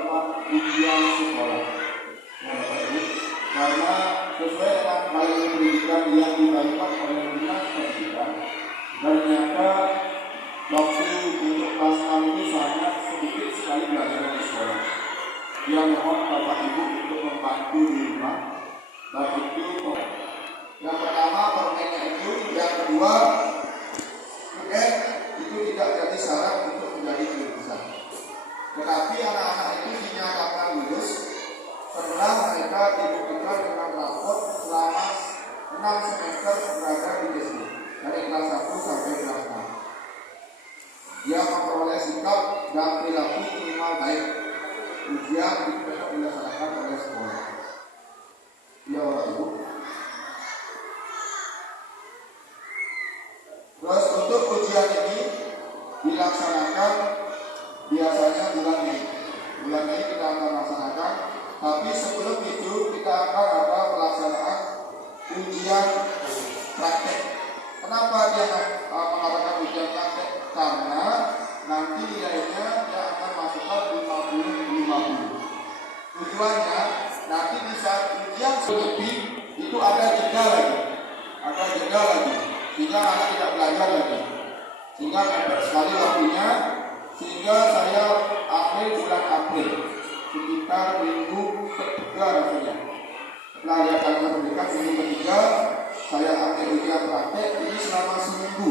Bapak ujian sekolah. Nah, Bapak Ibu, karena sesuai dengan nilai pendidikan yang diberikan oleh Dinas Pendidikan, ternyata waktu untuk kelas 6 ini sangat sedikit sekali belajar di sekolah. Yang mohon Bapak Ibu untuk membantu di rumah, baik itu yang pertama permennya itu, yang kedua UN itu tidak jadi syarat untuk menjadi guru besar. Tetapi anak-anak itu dinyatakan lulus setelah mereka dibuktikan dengan rapor selama 6 semester berada di SD dari kelas 1 sampai kelas 6. Dia memperoleh sikap dan perilaku minimal baik. Ujian itu dapat dilaksanakan oleh sekolah. Ya Bapak Ibu. Terus untuk ujian ini dilaksanakan biasanya bulan Mei. Bulan Mei kita akan laksanakan. Tapi sebelum itu kita akan ada pelaksanaan ujian praktek. Kenapa dia mengadakan ujian praktek? Karena nanti nilainya dia akan masukkan 50-50. Tujuannya nanti di saat ujian lebih itu ada jeda lagi, sehingga anak tidak belajar lagi, sehingga mepet sekali waktunya, sehingga saya ambil bulan April sekitar minggu ketiga rasanya. Setelah dia akan memberikan minggu ketiga, saya ambil ujian praktek ini selama seminggu.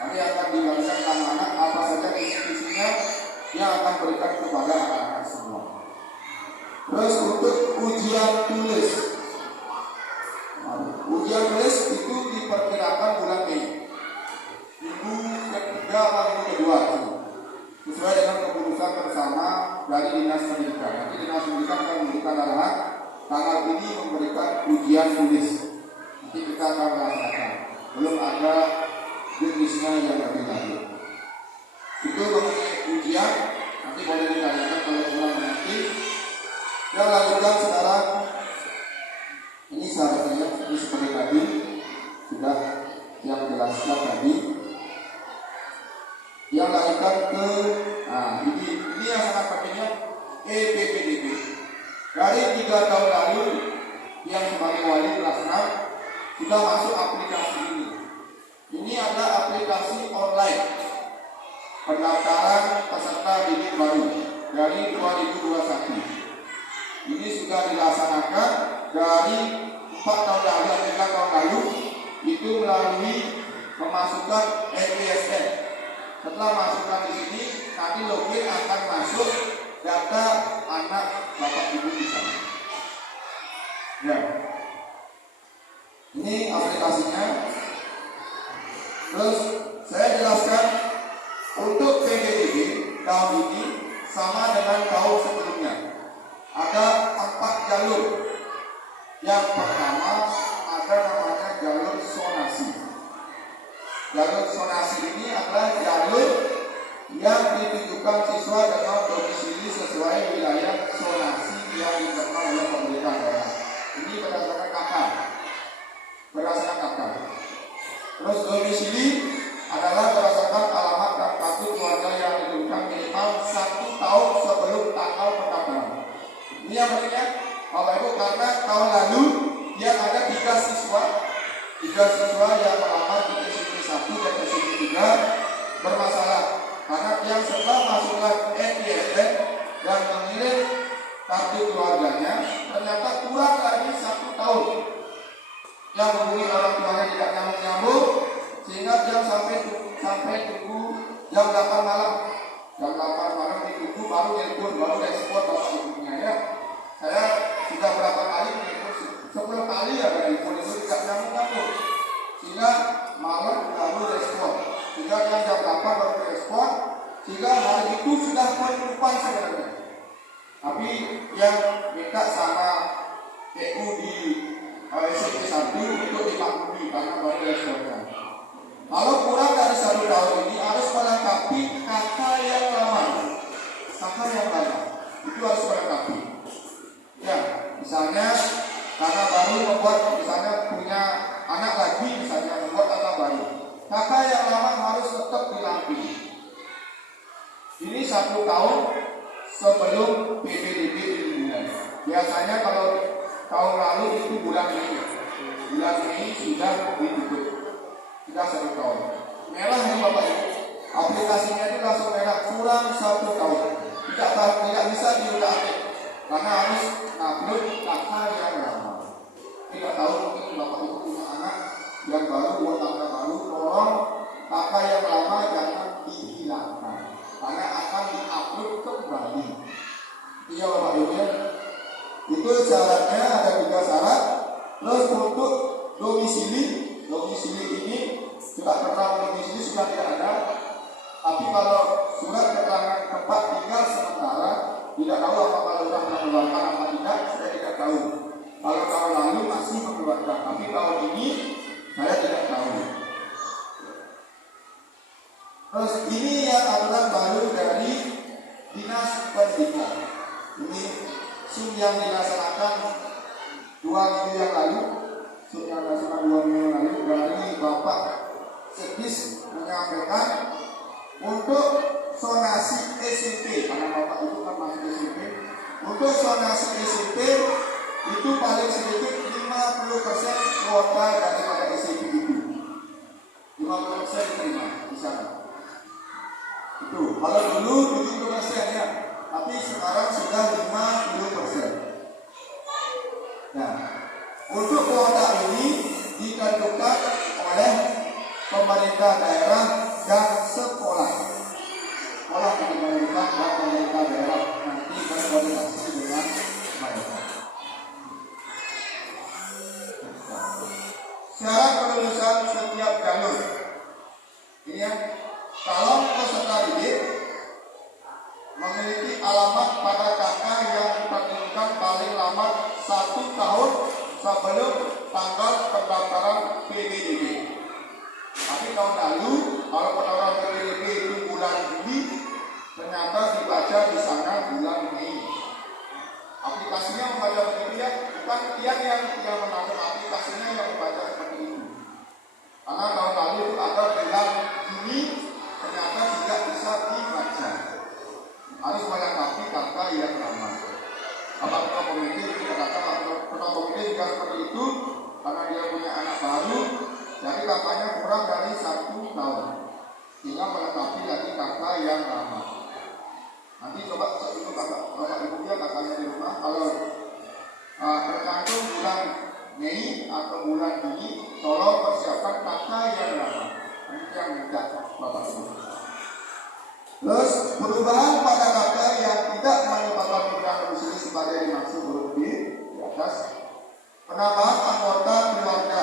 Nanti akan dibagikan ke anak-anak apa saja isi-isinya yang akan berikan kepada anak-anak semua. Terus untuk ujian tulis itu diperkirakan bulan Mei, minggu ketiga atau minggu kedua, sesuai dengan keputusan bersama dari Dinas Pendidikan. Nanti Dinas Pendidikan akan memberikan arahan tanggal ini memberikan ujian tulis. Nanti kita akan melaksanakan. Belum ada jenisnya yang lebih lanjut. Itu mengenai ujian. Nanti boleh ditanyakan kalau kurang mengerti. Yang lanjutkan sekarang ini sahabatnya, ini seperti tadi sudah yang jelaskan tadi. Yang lanjutkan ke ini yang sangat pentingnya EPPDB. Dari 3 tahun lalu yang sebagai wali kelas 6 sudah masuk aplikasi ini. Ini ada aplikasi online pendaftaran peserta didik baru dari 2021. Ini sudah dilaksanakan dari 4 tahun lalu atau 3 tahun lalu, itu melalui memasukkan NPSN. Setelah masukkan di sini, nanti login akan masuk data anak bapak ibu di sana. Ya, ini aplikasinya. Terus saya jelaskan untuk PDDB tahun ini sama dengan tahun sebelumnya. Ada 4 jalur. Yang pertama ada namanya jalur sonasi. Jalur sonasi ini adalah jalur yang ditunjukkan siswa dengan domisili sesuai wilayah sonasi yang ditetapkan oleh pemerintah daerah. Ini berdasarkan kakak. Terus domisili adalah berdasarkan alamat dan kartu keluarga yang ditentukan minimal 1 tahun sebelum tanggal pendaftaran. Ini yang pentingnya Bapak Ibu, karena tahun lalu dia ada 3 siswa yang melamar di SMP 1 dan SMP 3 bermasalah karena yang setelah masukkan NPSN dan mengirim kartu keluarganya ternyata kurang lagi 1 tahun. Yang menghubungi orang tuanya tidak nyambung, sehingga jam sampai tunggu jam 8 malam. Jam 8 malam ditunggu baru telepon, baru respon bapak ibunya ya. Saya sudah berapa kali telepon, 10 kali ya telepon itu tidak nyambung. Sehingga malam baru respon. Sehingga jam 8 baru respon. Sehingga hari itu sudah penutupan sebenarnya. Tapi yang minta sama PU di SMP 1 untuk dimaklumi karena baru responnya. Kalau kurang dari 1 tahun ini harus melengkapi kata yang lama. Itu harus melengkapi. Ya, misalnya karena baru membuat, misalnya punya anak lagi, misalnya membuat anak baru. Kata yang lama harus tetap dilampiri. Ini 1 tahun sebelum PPDB dimulai. Biasanya kalau tahun lalu itu bulan Mei sudah ditutup, sudah 1 tahun. Merah ini Bapak Ibu, aplikasinya itu langsung merah, kurang 1 tahun. Tidak bisa diulang-ulang karena harus upload kakak yang lama. Tidak tahu mungkin Bapak Ibu punya anak yang baru, buat kakak baru, tolong kakak yang lama jangan dihilangkan karena akan diupload kembali. Iya Bapak Ibu ya. Itu syaratnya ada 3 syarat. Terus untuk domisili ini sudah tertera domisili sudah tidak ada. Tapi kalau surat keterangan tempat tinggal sementara tidak tahu apakah sudah mengeluarkan apa tidak, saya tidak tahu. Kalau tahun lalu masih mengeluarkan, tapi tahun ini saya tidak tahu. Terus ini yang aturan baru dari Dinas Pendidikan. Ini SUM yang dilaksanakan 2 minggu yang lalu, dari Bapak Sekdis menyampaikan untuk zonasi SMP, karena Bapak itu kan masih SMP. Untuk zonasi SMP itu paling sedikit 50% kuota daripada SMP itu. 50% diterima di sana. Itu kalau dulu 70% ya, tapi sekarang sudah 50%. Nah, untuk kuota ini ditentukan oleh pemerintah daerah dan sekolah. Sekolah pemerintah dan pemerintah daerah nanti berkoordinasi dengan mereka. Syarat kelulusan setiap jalur. Ini ya, calon peserta didik memiliki alamat pada kakak yang diperlukan paling lambat 1 tahun sebelum tanggal pendaftaran PDB. Tapi tahun lalu kalau pendaftaran PDB itu bulan Juli, ternyata dibaca di sana bulan Mei. Aplikasinya membaca begitu ya, bukan yang menonton aplikasinya yang membaca seperti itu. Karena tahun lalu itu ada bulan Juni, ternyata tidak bisa dibaca. Harus melengkapi kakak yang lama. Ketua komite tidak kata ketua komite juga seperti itu karena dia punya anak baru, jadi kakaknya kurang dari 1 tahun, sehingga melengkapi lagi kakak yang lama. Nanti coba itu bapak ibu dia kakaknya di rumah, kalau tercantum bulan Mei atau bulan Juni, tolong persiapkan kakak yang lama. Nanti yang minta bapak ibu. Terus perubahan pada kakak yang tidak menyebabkan perubahan domisili sebagai dimaksud huruf B di atas. Penambahan anggota keluarga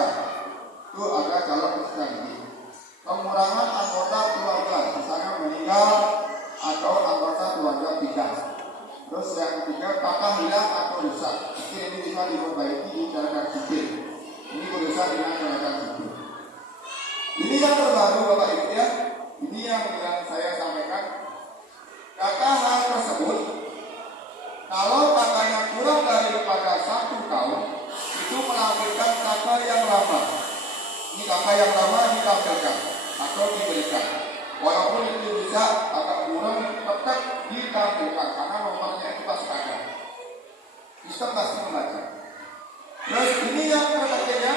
itu ada calon peserta didik. Pengurangan anggota keluarga, misalnya meninggal atau anggota keluarga pindah. Terus yang ketiga, kakak hilang atau rusak. Mungkin ini bisa diperbaiki di catatan sipil. Ini berusaha dengan catatan sipil. Ini yang terbaru Bapak Ibu ya. Ini yang saya sampaikan. Kakak hal tersebut, kalau kakaknya kurang daripada 1 tahun, itu melampirkan kakak yang lama. Ini kakak yang lama ditampilkan atau diberikan. Walaupun itu bisa agak kurang, tetap ditampilkan karena nomornya itu pasti ada. Sistem pasti membaca. Terus ini yang terpentingnya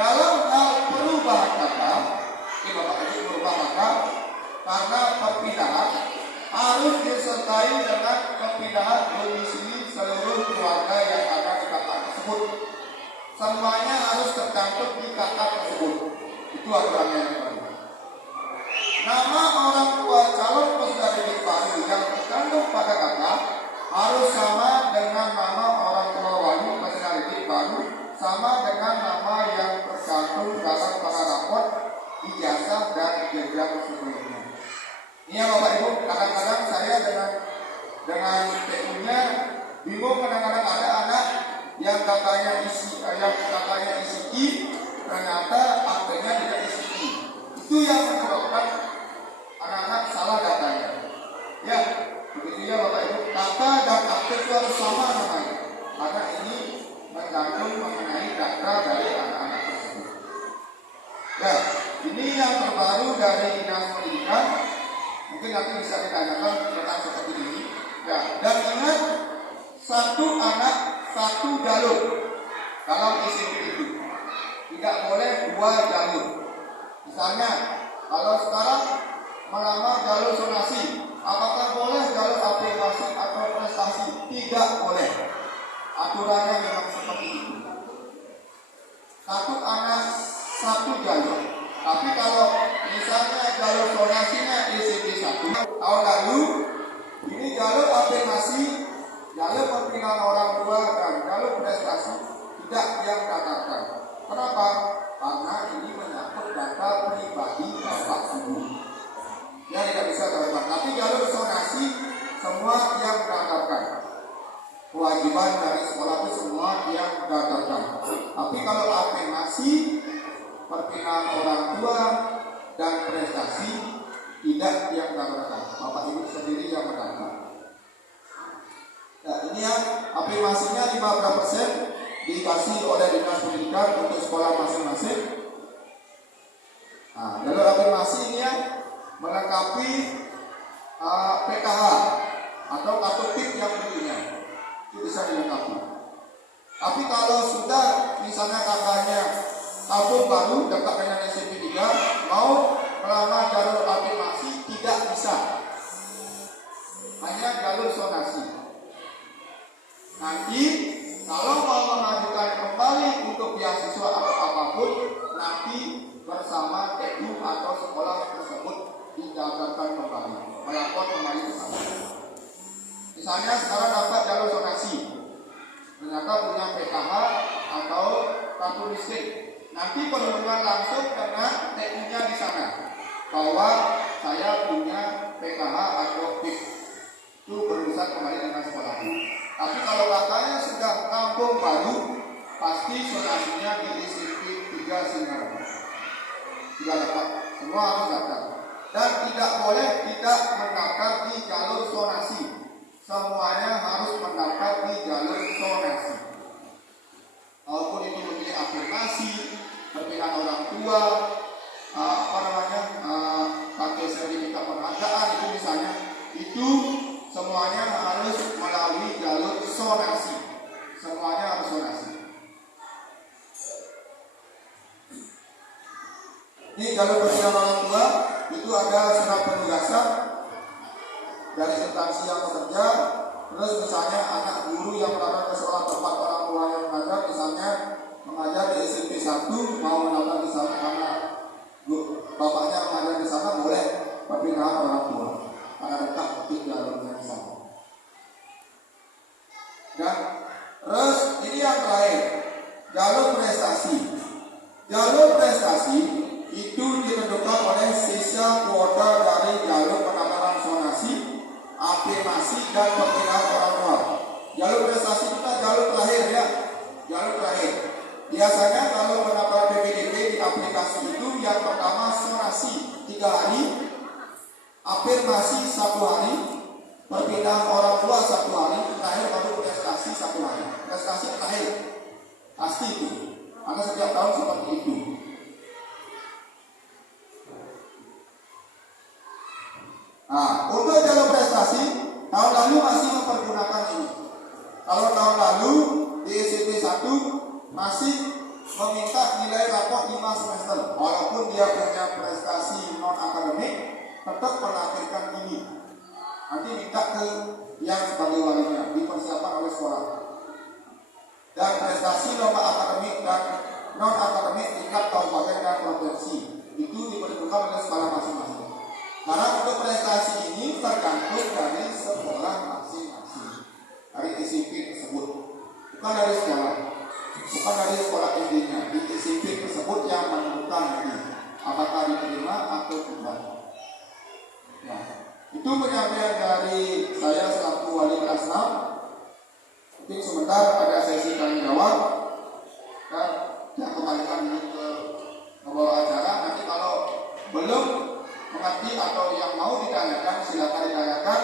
dalam hal perubahan kakak. Bapak Ibu berubah maka karena perpindahan harus disertai dengan perpindahan domisili seluruh keluarga yang ada di kakak tersebut. Semuanya harus tercantum di kakak tersebut. Itu aturannya yang baru. Nama orang tua calon peserta didik baru yang tercantum pada kakak harus sama dengan nama orang tua wali peserta didik baru, sama dengan nama yang tercantum dalam para rapor ijazah dan jenjang sebelumnya. Ini ya Bapak Ibu, kadang-kadang saya dengan TU-nya bingung, kadang-kadang ada anak yang kakaknya isi I, ternyata aktenya tidak isi I. Itu yang menyebabkan anak-anak salah datanya. Ya, begitu ya Bapak Ibu, kakak dan akte itu harus sama namanya, karena ini mencantum mengenai data dari anak-anak tersebut. Ya, ini yang terbaru dari Dinas Pendidikan. Mungkin nanti bisa ditanyakan tentang seperti ini. Ya, dan ingat satu anak satu jalur dalam SMP itu. Tidak boleh dua jalur. Misalnya, kalau sekarang melamar jalur zonasi, apakah boleh jalur aplikasi atau prestasi? Tidak boleh. Aturannya memang seperti itu. Satu anak satu jalur. Tapi kalau misalnya jalur zonasinya SMP 1 tahun lalu, ini jalur aplikasi, jalur pembinaan orang tua dan jalur prestasi tidak yang daftarkan. Kenapa? Karena ini menyangkut data pribadi bapak ibu. Ya tidak bisa terlibat. Tapi jalur zonasi semua yang daftarkan. Kewajiban dari sekolah itu semua yang daftarkan. Tapi kalau afirmasi, perpindahan orang tua dan prestasi tidak yang daftarkan. Bapak ibu sendiri yang mendaftar. Nah, ini yang afirmasinya 15% dikasih oleh dinas pendidikan untuk sekolah masing-masing. Nah, jalur afirmasi ini yang melengkapi PKH atau kartu PIK yang tentunya itu bisa dilengkapi. Tapi kalau sudah misalnya kakaknya tabung baru dekat dengan SMP 3 mau melamar jalur afirmasi tidak bisa, hanya jalur zonasi. Nanti kalau mau mengajukan kembali untuk beasiswa atau apapun, nanti bersama TU atau sekolah tersebut didaftarkan kembali, melapor kembali ke sana. Misalnya sekarang dapat jalur zonasi, ternyata punya PKH atau kartu listrik, nanti berhubungan langsung dengan TU-nya di sana bahwa saya punya PKH atau PIK, itu berurusan kembali dengan sekolah. Tapi kalau kakaknya sudah kampung baru, pasti zonasinya di SMP 3 Singarang. Tidak dapat, semua harus daftar. Dan tidak boleh tidak mendaftar di jalur zonasi. Semuanya harus mendaftar di jalur zonasi. Walaupun itu menjadi afirmasi, perpindahan orang tua, pakai sertifikat penghargaan itu misalnya, itu semuanya harus melalui jalur zonasi. Semuanya harus zonasi. Ini jalur perpindahan orang tua itu ada surat penugasan dari instansi yang bekerja. Terus misalnya anak guru yang berada ke sekolah tempat orang tua yang mengajar, misalnya mengajar di SMP 1 mau mendapat di sana karena bapaknya mengajar di sana, boleh perpindahan orang tua karena dekat di jalurnya di sana. Dan terus ini yang terakhir, jalur prestasi. Jalur prestasi itu ditentukan oleh sisa kuota dari jalur pendaftaran zonasi, afirmasi dan perpindahan orang tua. Jalur prestasi kita jalur terakhir ya, jalur terakhir. Biasanya kalau mendaftar PPDB di aplikasi itu yang pertama zonasi 3 hari, afirmasi 1 hari, perpindahan orang tua 1 hari, terakhir baru prestasi 1 hari. Prestasi terakhir pasti itu, karena setiap tahun seperti itu. Nah, untuk jalur prestasi tahun lalu masih mempergunakan ini. Kalau tahun lalu di SMP 1 masih meminta nilai rapor 5 semester, walaupun dia punya prestasi non akademik, tetap melampirkan ini. Nanti minta ke yang sebagai walinya, dipersiapkan oleh sekolah. Dan prestasi lomba akademik dan non akademik tingkat kabupaten dan provinsi itu diperlukan oleh sekolah masing-masing. Karena untuk prestasi ini tergantung dari sekolah masing-masing, dari SMP tersebut, bukan dari sekolah, bukan dari sekolah SD-nya. Di SMP tersebut yang menentukan nanti apakah diterima atau tidak. Ya. Itu penyampaian dari saya selaku wali kelas 6. Mungkin sebentar ada sesi tanya jawab dan saya kembalikan ini ke bawah acara. Nanti kalau belum mengerti atau yang mau ditanyakan silakan ditanyakan.